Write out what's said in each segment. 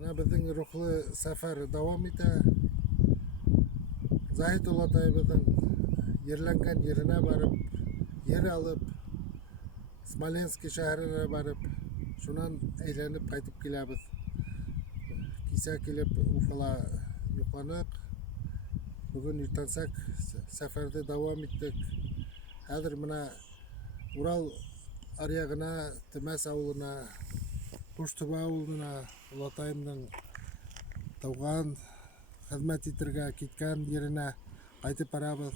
Мына біздің рухлы сәфәр давам ете. Захит Улатайбыздың ерләнгән жеріне барып, ер алып, Смоленск шәһәренә барып, шунан әйләнеп кайтып киләбез. Кисә килеп Уфала йокланык. Бүген иртәнсәк сәфәрде давам иттек. Хәзер менә Урал аръягына, Темәс авылына, Куштыба авылына, Улатайымның тауган хезмәт итәргә киткән yerine кайтып барабыз.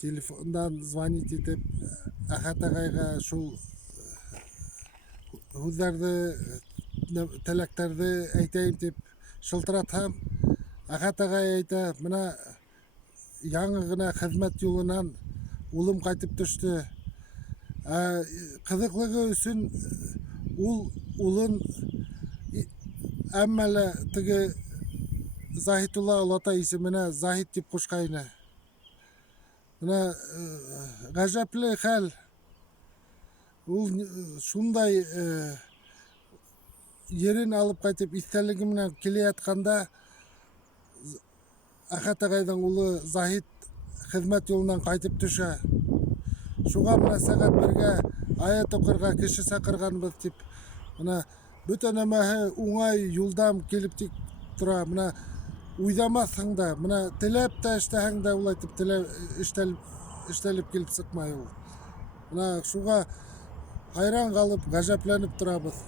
Телефондан звонить итеп, Әхәт агайга шул һүзләрне, теләктәрне әйтәйем дип шылтыратам. Әхәт агай әйтә, менә яңа гына хезмәт юлынан улым кайтып төште. Кызыклыгы өчен ул улын әммәле теге Захитулла Улатай исеменә Захит дип кушкайны. Менә гаҗәпле хәл. Ул шундай yerен алып кайтып истәлеге менән килә ятканда Әхәт агайның улы Захит хезмәт юлынан кайтып төшә. Шуңа мөнәсәбәт бергә аят укырга кеше сакырганбыз дип, менә бөтен нәмәһе уңай юлдан килеп тик тора. Менә уйламассың да, менә теләп тә эштәһәң дә ул әйтеп эштәлеп килеп сыкмай ул. Менә шуңа хайран калып, гаҗәпләнеп торабыз.